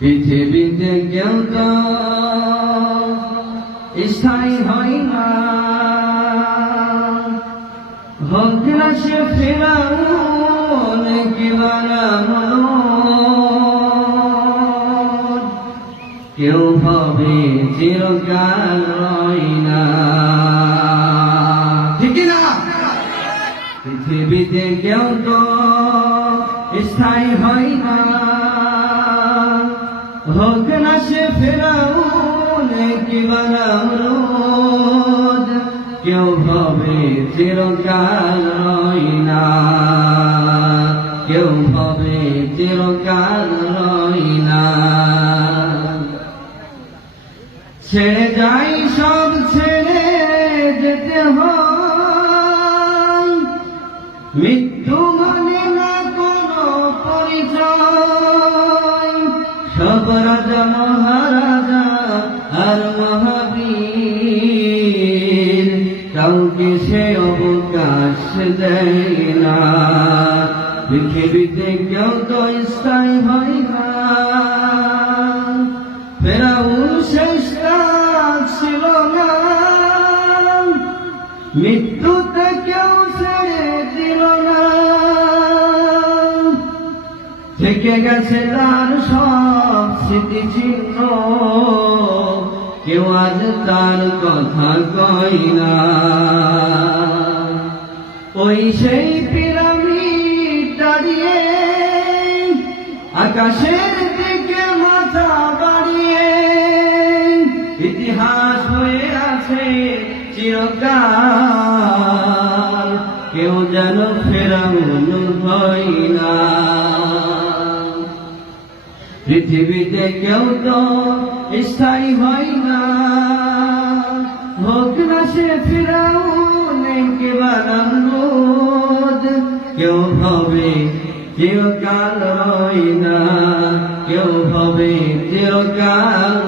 পৃথিবীতে কেউ তো স্থায়ী হয় না, হোক না সে ফিরআউন কিংবা নমরুদ, কেউ হবে চিরকাল রয় না। ঠিক না? পৃথিবীতে কেউ তো স্থায়ী হয় না, হোক না সে ফিরআউন কিংবা নমরুদ, কেউ হবে চিরকাল রয় না, কেউ হবে চিরকাল রয় না। ছেড়ে যাই সব ছেড়ে যেতে হয়, মৃত্যু মানে না কোনো পরিচয়। সব রাজা মহারাজা আর মহাবীর কাউকে সে অবকাশ দেয় না। পৃথিবীতে কেউ তো স্থায়ী হয় না, ফিরআউন শেষ ছিল না, মৃত্যুতে কেউ ছেড়ে দিল না। থেকে গেছে তার সব স্মৃতিচিহ্ন, কেউ আজ তার কথা কয় না। ওই সেই পিরামিড দাঁড়িয়ে আকাশের দিকে মাথা বাড়িয়ে, ইতিহাস হয়ে আছে চিরকাল, কেউ যেন ফিরআউন হয় না। পৃথিবীতে কেউ তো স্থায়ী হয় না, হোক না সে ফিরআউন কিংবা নমরুদ, কেউ হবে চিরকাল রয় না, কেউ হবে চিরকাল।